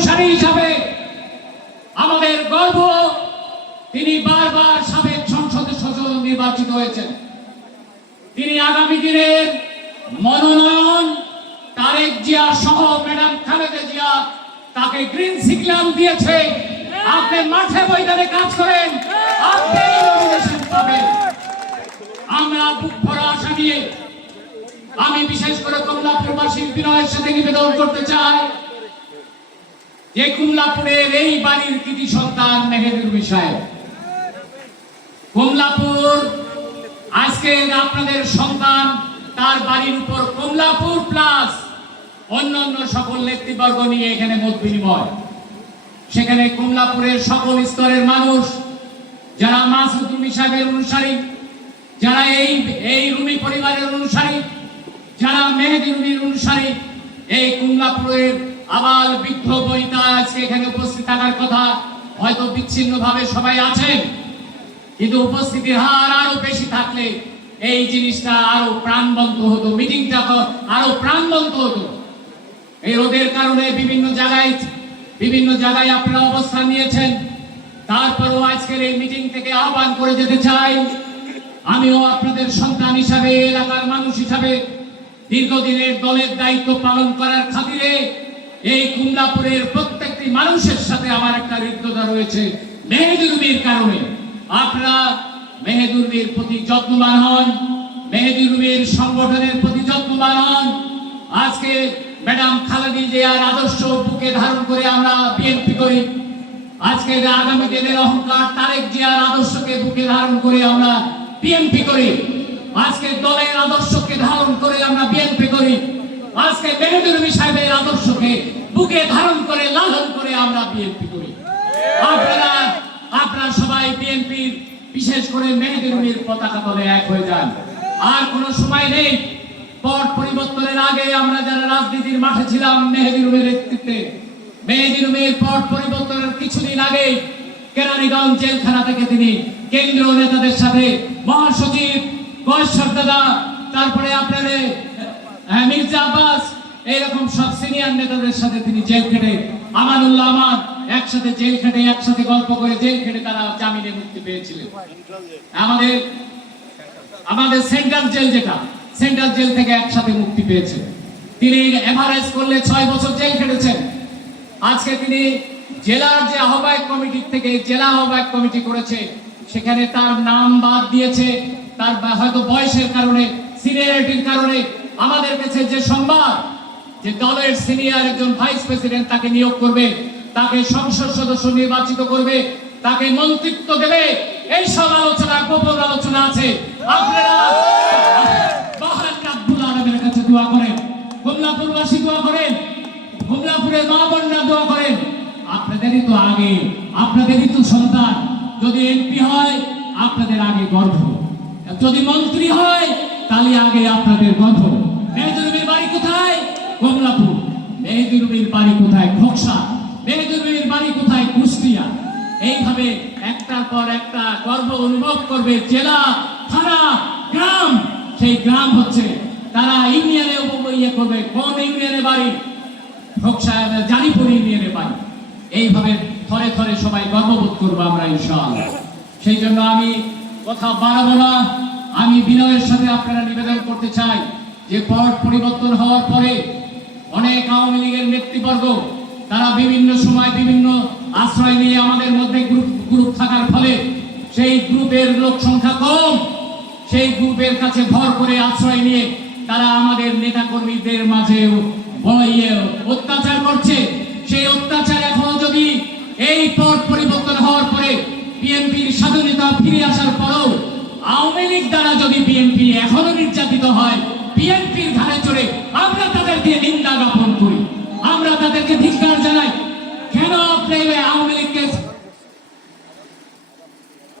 অনুসারী হিসাবে আমাদের গর্ব, তিনি বারবার সাবেক সংসদ সদস্য নির্বাচিত হয়েছেন। তিনি আগামী দিনের মনোনয়ন তারেক জিয়া সহ ম্যাডাম খালেদা জিয়া তাকে গ্রিন সিগন্যাল দিয়েছে। আপনি মাঠে ময়দানে কাজ করেন, আপনি নমিনেশন পাবেন। আমরা বুক ভরা আশা নিয়ে আমি বিশেষ করে কমলাপুরবাসীর বিনয়ের সাথে নিবেদন করতে চাই। যে কমলাপুরের এই বাড়ির কৃতি সন্তান মেহেদুর বিষয় কমলাপুর, আজকে আপনাদের সন্তান তার বাড়ির উপর কমলাপুর প্লাস অন্যান্য সকল নেতৃবর্গ নিয়ে এখানে মত বিনিময়। সেখানে কমলাপুরের সকল স্তরের মানুষ, যারা মাসুদ রুমি সাহেবের অনুসারী, যারা এই এই রুমি পরিবারের অনুসারী, যারা মেহেদি রুমির অনুসারী, এই কমলাপুরের আবাল বৃদ্ধ বনিতা আজকে এখানে উপস্থিত থাকার কথা হয়তো বিচ্ছিন্ন ভাবে সবাই আছেন। কিন্তু উপস্থিতির হার আরও বেশি থাকলে এই জিনিসটা আরও প্রাণবন্ত হতো, মিটিংটা আরও প্রাণবন্ত হতো। এই রোদের কারণে বিভিন্ন জায়গায় বিভিন্ন জায়গায় আপনারা অবস্থান নিয়েছেন। তারপরেও আজকের এই মিটিং থেকে আহ্বান করে যেতে চাই। আমিও আপনাদের সন্তান হিসাবে, এলাকার মানুষ হিসাবে দীর্ঘদিনের দলের দায়িত্ব পালন করার খাতিরে এই কুমলাপুরের প্রত্যেকটি মানুষের সাথে আমার একটা হৃদ্যতা রয়েছে মেহেদুরমির কারণে। আপনারা মেহেদুরমির প্রতি যত্নবান হন মেহেদুরমির সংগঠনের প্রতি যত্নবান হন। আজকে ম্যাডাম খালেদি জিয়ার আদর্শ বুকে ধারণ করে আমরা বিএনপি করি। আজকে আগামী দিনের অহংকার তারেক জিয়ার আদর্শকে বুকে ধারণ করে আমরা বিএনপি করি। আজকে দলের আদর্শকে ধারণ করে আমরা বিএনপি করি। আজকে মেহেদুর সাহেবের আদর্শকে বুকে ধারণ করে, লালন করে আমরা বিএনপি করি। আপনারা আপনারা সবাই বিএনপির বিশেষ করে মেহেদুর পতাকা তলে এক হয়ে যান। আর কোনো সময় নেই, পট পরিবর্তনের আগে আমরা যারা রাজনীতির মাঠে ছিলাম মেহেদিরুমের নেতৃত্বে মেহেদিরুমের পট পরিবর্তনের কিছুদিন আগে কেরানীগঞ্জ জেলখানা থেকে তিনি কেন্দ্রীয় নেতাদের সাথে মহাসচিব বয়সর দাদা, তারপরে আপনাদের মির্জা আব্বাস এইরকম সব সিনিয়র নেতাদের সাথে তিনি জেল খেটে, আমানুল্লাহ আমার একসাথে জেল খেটে, একসাথে গল্প করে জেল খেটে তারা জামিনে মুক্তি পেয়েছিলেন। আমাদের আমাদের সেন্ট্রাল জেল যেটা, সেন্ট্রাল জেল থেকে একসাথে মুক্তি পেয়েছে তিনি এভারেজ করলে ছয় বছর জেল খেটেছেন। আজকে তিনি জেলার যে আহ্বায়ক কমিটি থেকে জেলা আহ্বায়ক কমিটি করেছে, সেখানে তার নাম বাদ দিয়েছে। তার হয়তো বয়সের কারণে সিনিয়রিটির কারণে আমাদের কাছে যে সংবাদ যে দলের সিনিয়র একজন ভাইস প্রেসিডেন্ট তাকে নিয়োগ করবে, তাকে সংসদ সদস্য নির্বাচিত করবে, তাকে মন্ত্রিত্ব দেবে এই সব আলোচনা, গোপন আলোচনা আছে। আপনারা কাছে দোয়া করেন করেন দোয়া করেন। আপনাদেরই তো আগে, আপনাদেরই তো যদি হয়, আপনাদের আগে গর্ভ। যদি মন্ত্রী হয় তাহলে আগে আপনাদের গর্ভ মেহেদুরবির বাড়ি কোথায়? কমলাপুর মেহেদুরবির বাড়ি কোথায়? খোকসা। মেহেদুরবির বাড়ি কোথায়? কুষ্টিয়া। এইভাবে একটার পর একটা গর্ব অনুভব করবে জেলা, থানা, গ্রাম। সেই গ্রাম হচ্ছে তারা ইউনিয়নে ইয়ে করবে। কোন ইউনিয়নে বাড়ি? খোকসা, জানিপুর ইউনিয়নে বাড়ি। এইভাবে থরে থরে সবাই গর্ববোধ করব আমরা ইনশাআল্লাহ। সেই জন্য আমি কথা বাড়াবো না। বিনয়ের সাথে আপনারা নিবেদন করতে চাই। যে পট পরিবর্তন হওয়ার পরে অনেক আওয়ামী লীগের নেতৃবর্গ, তারা বিভিন্ন সময় বিভিন্ন আশ্রয় নিয়ে আমাদের মধ্যে গ্রুপ গ্রুপ থাকার ফলে সেই গ্রুপের লোক সংখ্যা কম, সেই গ্রুপের কাছে ভর করে আশ্রয় নিয়ে তারা আমাদের নেতা কর্মীদের মাঝে অত্যাচার করছে। সেই অত্যাচার এখনও যদি এই পট পরিবর্তন হওয়ার পরে বিএনপির স্বাধীনতা ফিরে আসার পরেও আওয়ামী লীগ দ্বারা যদি বিএনপি এখনও নির্যাতিত হয় বিএনপির ঘাড়ে চড়ে আমরা তাদেরকে নিন্দা জ্ঞাপন করি। আমরা তাদেরকে ধিক্কার জানাই। কেন আপনি আওয়ামী